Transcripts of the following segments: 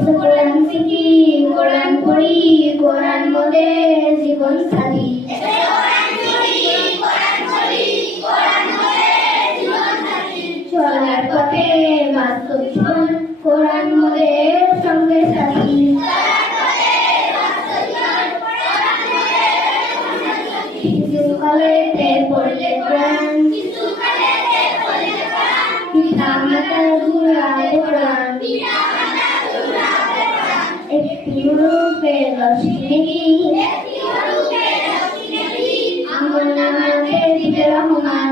এসো কোরআন শিখি, কোরআন পড়ি, কোরআন মোদের জীবন সাথী। চলার পথে বাস্তব জীবন, কোরআন মোদের সঙ্গে সাথী। শিশুকালেতে পড়লে কোরআন, পিতা মাতা জুড়াবে কোরআন, একটি রূপে দশটি নেকি, আমলনামাতে দিবে রহমান।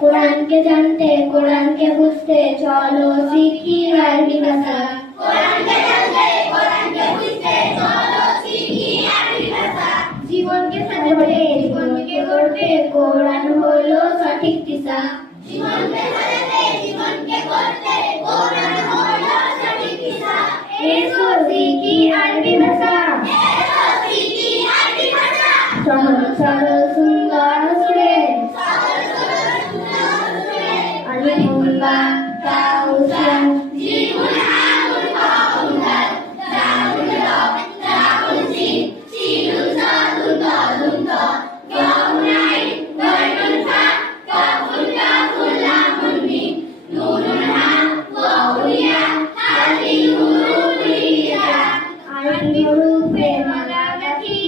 কোরআনকে জানতে, কোরআনকে বুঝতে চলো শিখি আরবি ভাষা। জীবনকে সাজাতে, জীবনকে গড়তে কোরআন হলো সঠিক দিশা। এসো শিখি আরবি ভাষা, সহজ সরল সুন্দর সুরে, আলিফুল্লাহ তাউসিয়া জীবন আমল কাউন্দার দাউল্লাহ দাউসি সিলুন সাদুন দাদুন দ গাউনাই গায়ুন ফা কাফুল কাফুল লামুন মি নুনুন হা ওয়াউলিয়া হাদি হুরুফুল হিজা। আরবি হরফে মালাকাতি,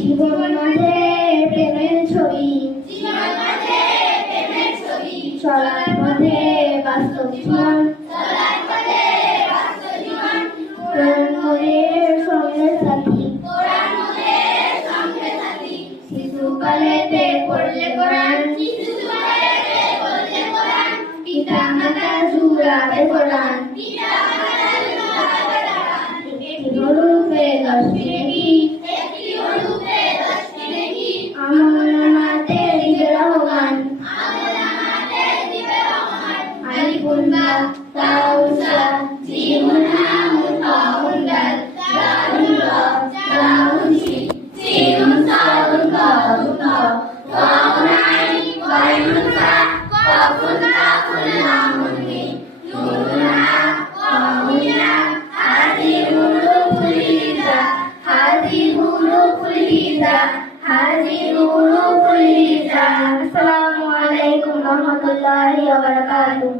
জীবন মাঝে প্রেমের ছবি, চলার পথে বাস্তব জীবন, কোরআন মোদের সঙ্গে সাথী। শিশুকালেতে পড়লে কোরআন, পিতা মাতা জুড়াবে কোরআন, একটি হরফে দশটি নেকি, আমলনামাতে দিবে রহমান। আলিফুল্লাহ তাউসিয়া জীবন আমল কাউন্দার দাউল্লাহ দাউসি সিলুন সাদুন দাদুন দ গাউনাই গায়ুন ফা কাফুল কাফুল লামুন মি নুনুন হা ওয়াউলিয়া হাদি হুরুফুল হিজা, হাদি হুরুফুল হিজা, হাদি হুরুফুল হিজা। আসসালামু আলাইকুম ওয়া রাহমাতুল্লাহি ওয়া বারাকাতুহু।